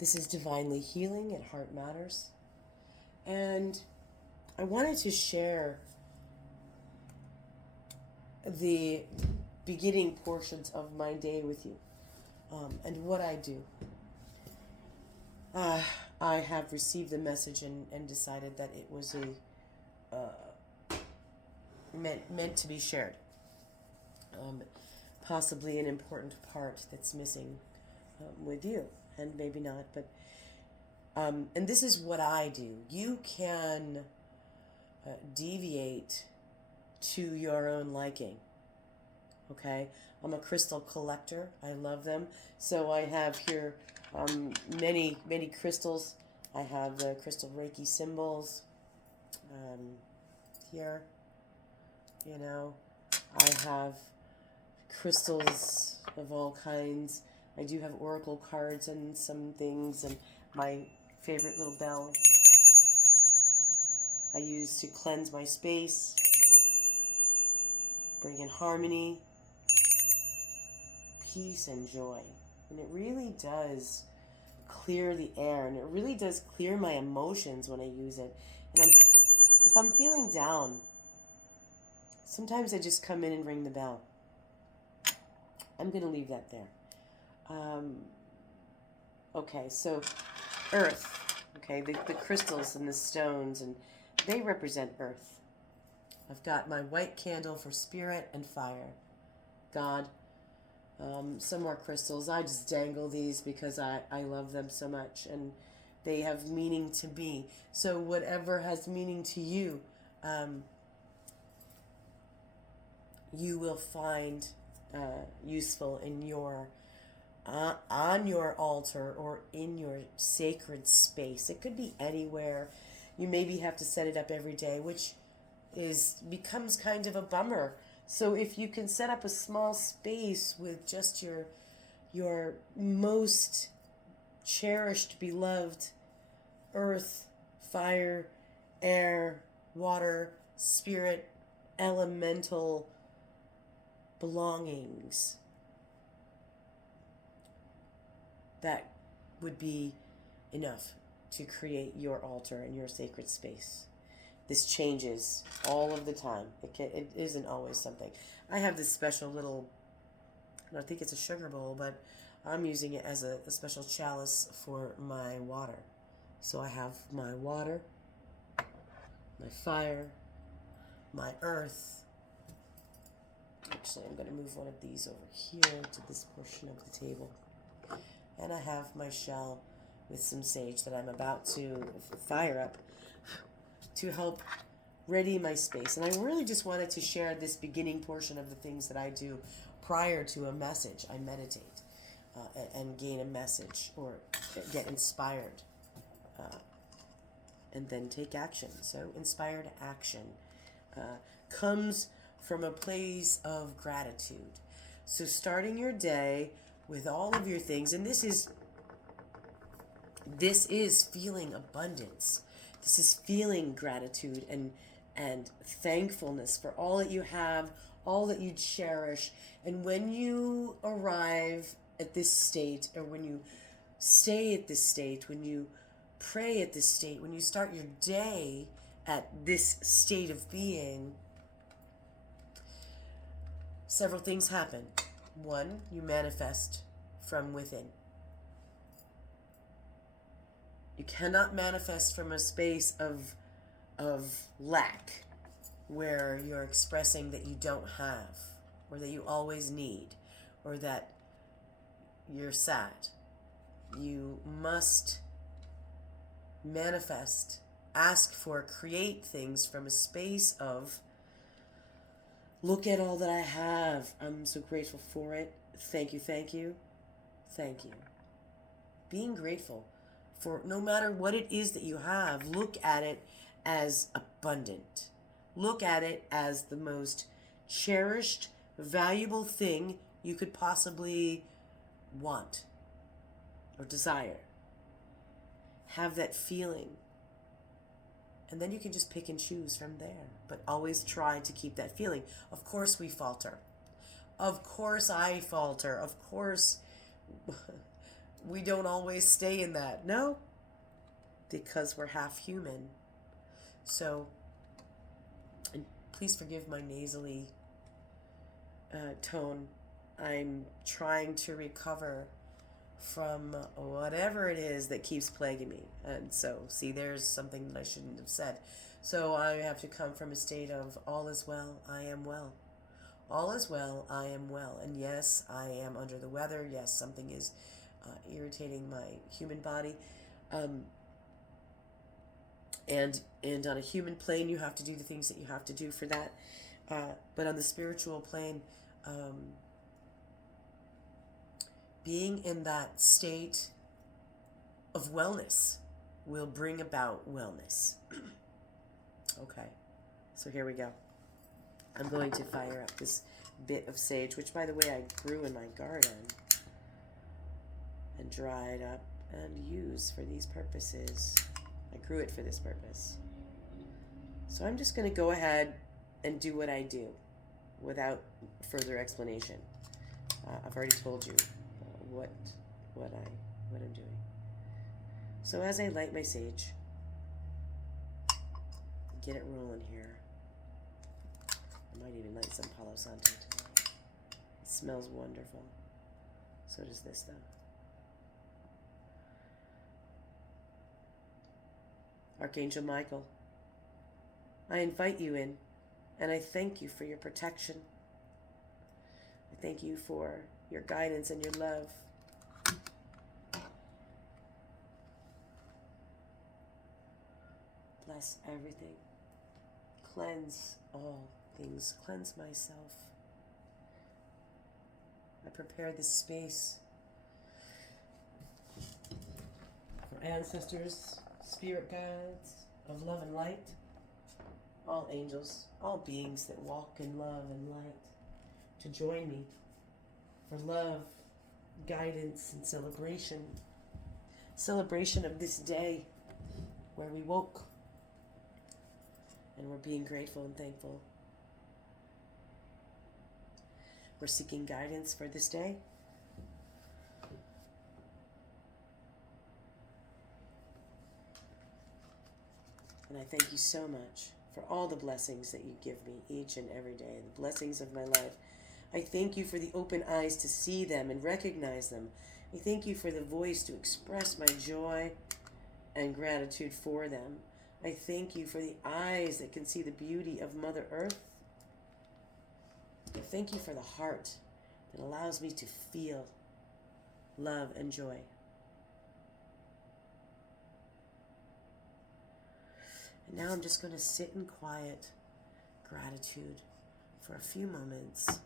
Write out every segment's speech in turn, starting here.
This is Divinely Healing at Heart Matters. And I wanted to share the beginning portions of my day with you, and what I do. Uh, I have received the message and decided that it was meant to be shared. Um, Possibly an important part that's missing with you, and maybe not, but and this is what I do. You can deviate to your own liking. Okay, I'm a crystal collector. I love them. So I have here many crystals. I have the crystal Reiki symbols um, here. You know, I have crystals of all kinds. I do have oracle cards and some things, and my favorite little bell I use to cleanse my space, bring in harmony, peace, and joy. And it really does clear the air, and it really does clear my emotions when I use it. And if I'm feeling down, sometimes I just come in and ring the bell. I'm going to leave that there. Okay, so earth. Okay, the crystals and the stones, and they represent earth. I've got my white candle for spirit and fire. God. Some more crystals. I just dangle these because I love them so much, and they have meaning to me. So whatever has meaning to you, you will find useful in your on your altar or in your sacred space. It could be anywhere. You maybe have to set it up every day, which becomes kind of a bummer. So if you can set up a small space with just your most cherished, beloved earth, fire, air, water, spirit, elemental belongings, that would be enough to create your altar and your sacred space. This changes all of the time. It isn't always something. I have this special little, I think it's a sugar bowl, but I'm using it as a special chalice for my water. So I have my water, my fire, my earth. Actually, I'm going to move one of these over here to this portion of the table. And I have my shell with some sage that I'm about to fire up to help ready my space. And I really just wanted to share this beginning portion of the things that I do prior to a message. I meditate and gain a message or get inspired and then take action. So inspired action comes from a place of gratitude. So starting your day with all of your things, and this is feeling abundance. This is feeling gratitude and thankfulness for all that you have, all that you cherish. And when you arrive at this state, or when you stay at this state, when you pray at this state, when you start your day at this state of being, several things happen. One, you manifest from within. You cannot manifest from a space of lack, where you're expressing that you don't have, or that you always need, or that you're sad. You must manifest, ask for, create things from a space of, look at all that I have. I'm so grateful for it. Thank you, thank you, thank you. Being grateful for no matter what it is that you have, look at it as abundant. Look at it as the most cherished, valuable thing you could possibly want or desire. Have that feeling. And then you can just pick and choose from there. But always try to keep that feeling. Of course we falter. Of course I falter. Of course we don't always stay in that. No, because we're half human. So, and please forgive my nasally tone. I'm trying to recover from whatever it is that keeps plaguing me. And so, see, there's something that I shouldn't have said. So I have to come from a state of all is well, I am well. All is well, I am well. And yes, I am under the weather. Yes, something is irritating my human body. And on a human plane, you have to do the things that you have to do for that. But on the spiritual plane, being in that state of wellness will bring about wellness. Okay, so here we go. I'm going to fire up this bit of sage, which, by the way, I grew in my garden and dried up and used for these purposes. I grew it for this purpose. So I'm just going to go ahead and do what I do without further explanation. I've already told you what I'm doing. So as I light my sage, get it rolling here. I might even light some Palo Santo today. It smells wonderful. So does this, though. Archangel Michael, I invite you in, and I thank you for your protection. I thank you for your guidance and your love. Bless everything. Cleanse all things. Cleanse myself. I prepare this space for ancestors, spirit guides of love and light, all angels, all beings that walk in love and light, to join me for love, guidance, and celebration. Celebration of this day where we woke and we're being grateful and thankful. We're seeking guidance for this day. And I thank you so much for all the blessings that you give me each and every day, the blessings of my life. I thank you for the open eyes to see them and recognize them. I thank you for the voice to express my joy and gratitude for them. I thank you for the eyes that can see the beauty of Mother Earth. I thank you for the heart that allows me to feel love and joy. And now I'm just going to sit in quiet gratitude for a few moments.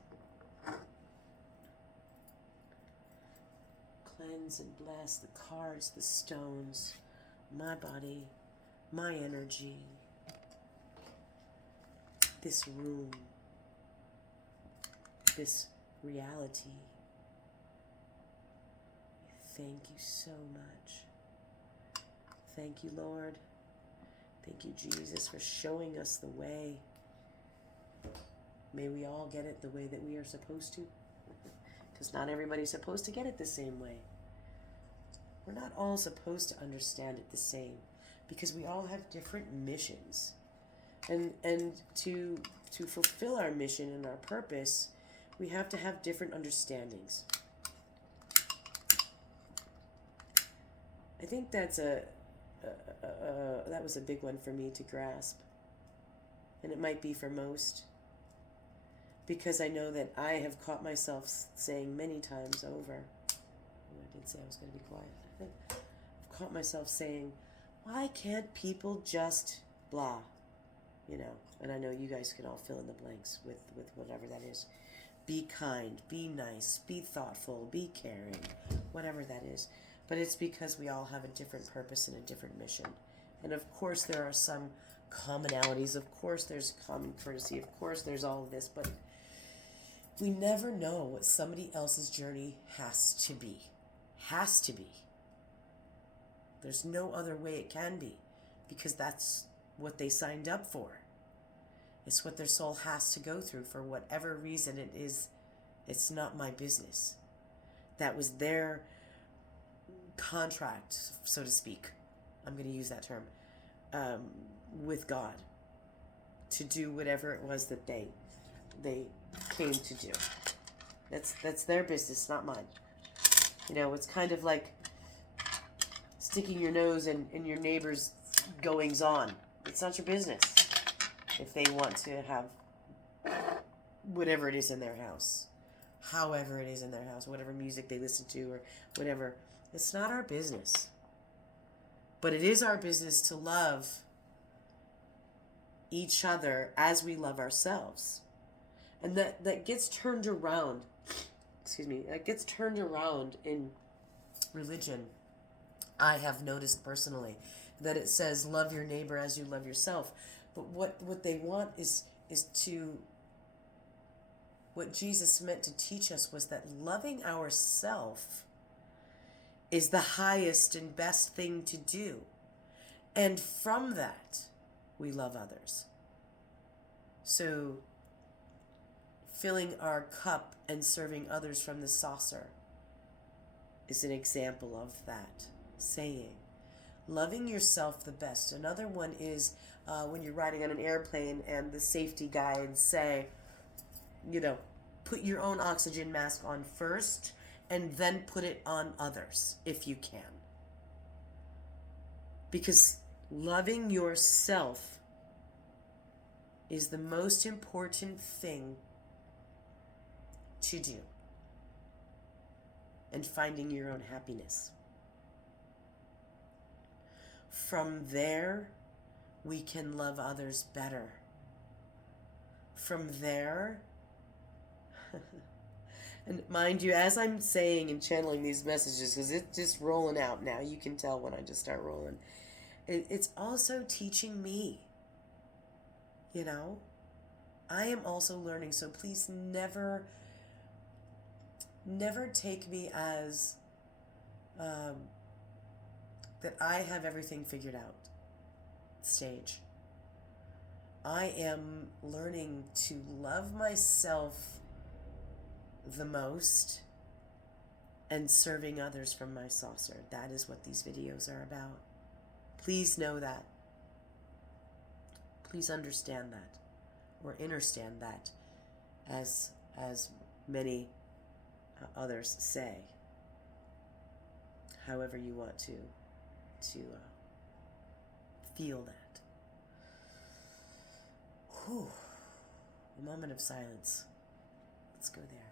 Cleanse and bless the cards, the stones, my body, my energy, this room, this reality. Thank you so much. Thank you, Lord. Thank you, Jesus, for showing us the way. May we all get it the way that we are supposed to. Because not everybody's supposed to get it the same way. We're not all supposed to understand it the same. Because we all have different missions. And to fulfill our mission and our purpose, we have to have different understandings. I think that was a big one for me to grasp. And it might be for most. Because I know that I have caught myself saying many times over. I did say I was going to be quiet. I've caught myself saying, why can't people just blah? You know, and I know you guys can all fill in the blanks with whatever that is. Be kind, be nice, be thoughtful, be caring, whatever that is. But it's because we all have a different purpose and a different mission. And of course there are some commonalities. Of course there's common courtesy. Of course there's all of this. But we never know what somebody else's journey has to be. Has to be. There's no other way it can be. Because that's what they signed up for. It's what their soul has to go through for whatever reason it is. It's not my business. That was their contract, so to speak. I'm going to use that term, with God to do whatever it was that they came to do. That's their business, not mine. You know, it's kind of like sticking your nose in your neighbor's goings on. It's not your business if they want to have whatever it is in their house, however it is in their house, whatever music they listen to or whatever. It's not our business. But it is our business to love each other as we love ourselves. And that gets turned around, that gets turned around in religion. I have noticed personally that it says love your neighbor as you love yourself. But what they want is to, what Jesus meant to teach us was that loving ourself is the highest and best thing to do. And from that, we love others. So, filling our cup and serving others from the saucer is an example of that saying. Loving yourself the best. Another one is when you're riding on an airplane and the safety guides say, you know, put your own oxygen mask on first and then put it on others if you can. Because loving yourself is the most important thing to do. And finding your own happiness. From there, we can love others better. From there, and mind you, as I'm saying and channeling these messages, because it's just rolling out now, you can tell when I just start rolling. It's also teaching me, you know. I am also learning, so please never take me as that I have everything figured out stage. I am learning to love myself the most and serving others from my saucer. That is what these videos are about. Please know that. Please understand that, or understand that, as many others say. However you want to feel that. Whew. A moment of silence. Let's go there.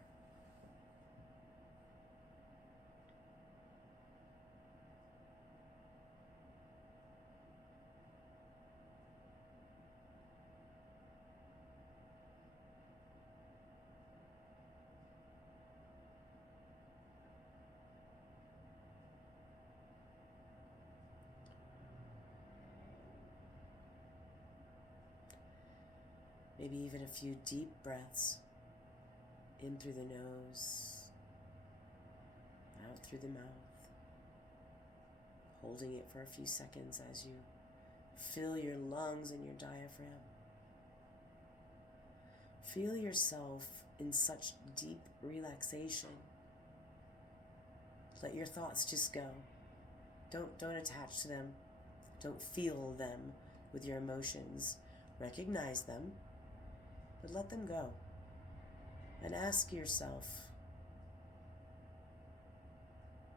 Maybe even a few deep breaths in through the nose, out through the mouth, holding it for a few seconds as you fill your lungs and your diaphragm. Feel yourself in such deep relaxation. Let your thoughts just go. Don't attach to them. Don't feel them with your emotions. Recognize them. But let them go. And ask yourself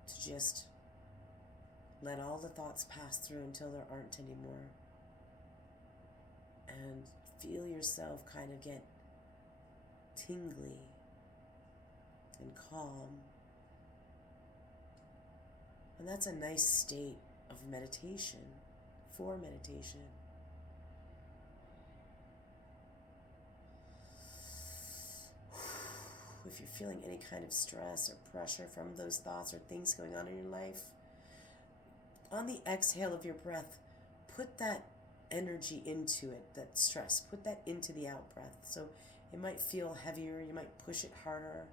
to just let all the thoughts pass through until there aren't any more. And feel yourself kind of get tingly and calm. And that's a nice state of meditation, for meditation. If you're feeling any kind of stress or pressure from those thoughts or things going on in your life, on the exhale of your breath, put that energy into it, that stress, put that into the out breath. So it might feel heavier, you might push it harder,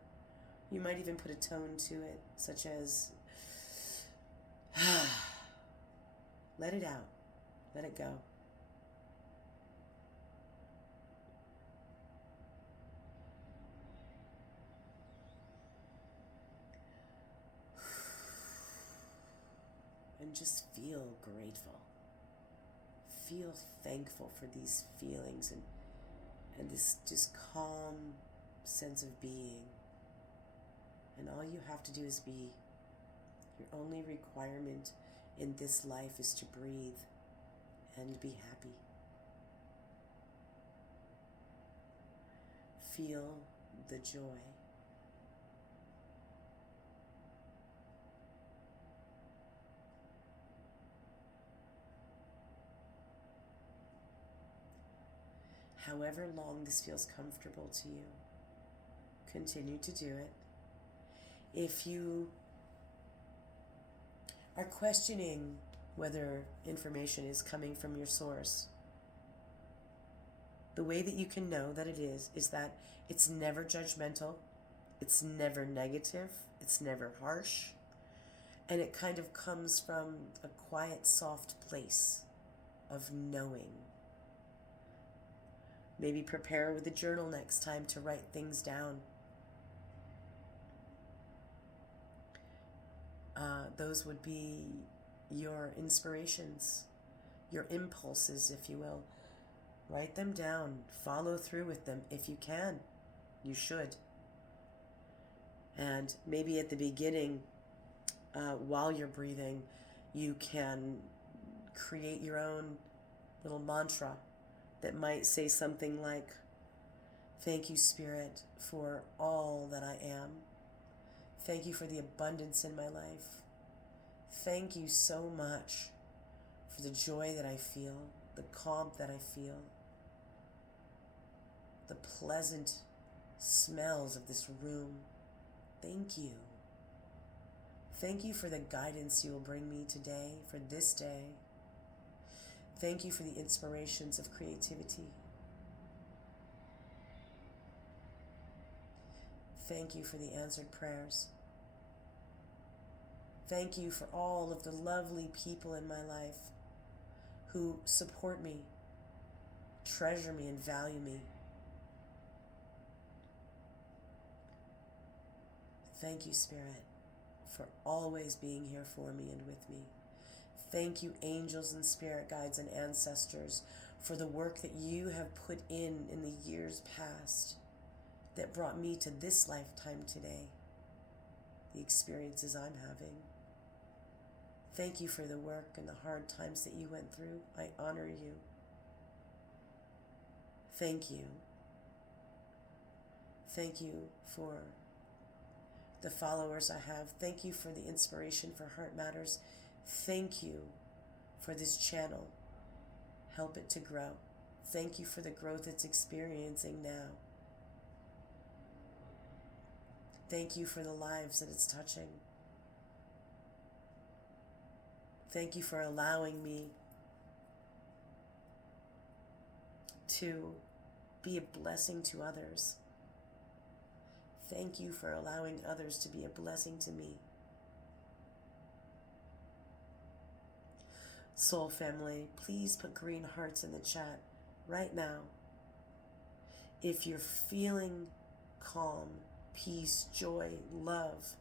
you might even put a tone to it, such as let it out, let it go. just feel grateful. Feel thankful for these feelings and this just calm sense of being. And all you have to do is be. Your only requirement in this life is to breathe and be happy. Feel the joy. However long this feels comfortable to you, continue to do it. If you are questioning whether information is coming from your source, the way that you can know that it is that it's never judgmental, it's never negative, it's never harsh, and it kind of comes from a quiet, soft place of knowing. Maybe prepare with a journal next time to write things down. Those would be your inspirations, your impulses, if you will. Write them down. Follow through with them if you can. You should. And maybe at the beginning, while you're breathing, you can create your own little mantra that might say something like, "Thank you, Spirit, for all that I am. Thank you for the abundance in my life. Thank you so much for the joy that I feel, the calm that I feel, the pleasant smells of this room. Thank you. Thank you for the guidance you will bring me today, for this day. Thank you for the inspirations of creativity. Thank you for the answered prayers. Thank you for all of the lovely people in my life who support me, treasure me, and value me. Thank you, Spirit, for always being here for me and with me. Thank you, angels and spirit guides and ancestors, for the work that you have put in the years past that brought me to this lifetime today, the experiences I'm having. Thank you for the work and the hard times that you went through. I honor you. Thank you. Thank you for the followers I have. Thank you for the inspiration for Heart Matters. Thank you for this channel. Help it to grow. Thank you for the growth it's experiencing now. Thank you for the lives that it's touching. Thank you for allowing me to be a blessing to others. Thank you for allowing others to be a blessing to me. Soul family, please put green hearts in the chat right now. If you're feeling calm, peace, joy, love,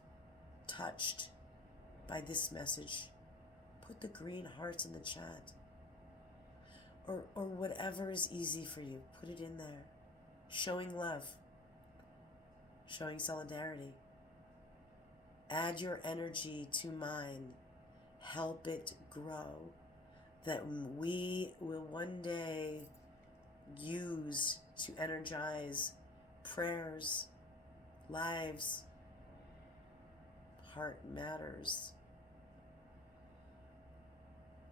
touched by this message, put the green hearts in the chat. Or whatever is easy for you, put it in there. Showing love, showing solidarity. Add your energy to mine. Help it grow. That we will one day use to energize prayers, lives, heart matters.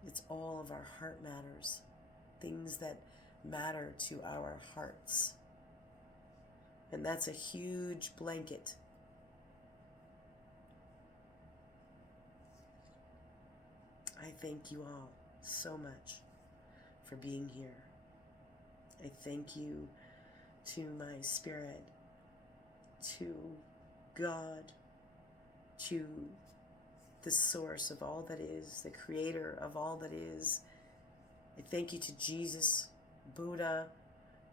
It's all of our heart matters. Things that matter to our hearts. And that's a huge blanket. I thank you all so much for being here. I thank you to my spirit, to God, to the source of all that is, the creator of all that is. I thank you to Jesus, Buddha,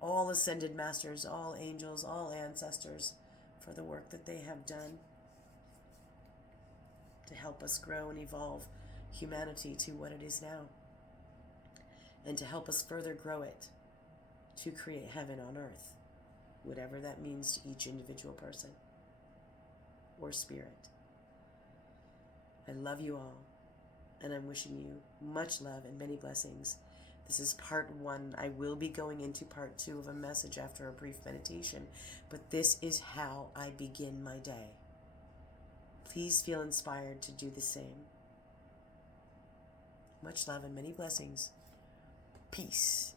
all ascended masters, all angels, all ancestors for the work that they have done to help us grow and evolve humanity to what it is now, and to help us further grow it to create heaven on earth, whatever that means to each individual person or spirit. I love you all, and I'm wishing you much love and many blessings. This is part 1. I will be going into part 2 of a message after a brief meditation, but this is how I begin my day. Please feel inspired to do the same. Much love and many blessings. Peace.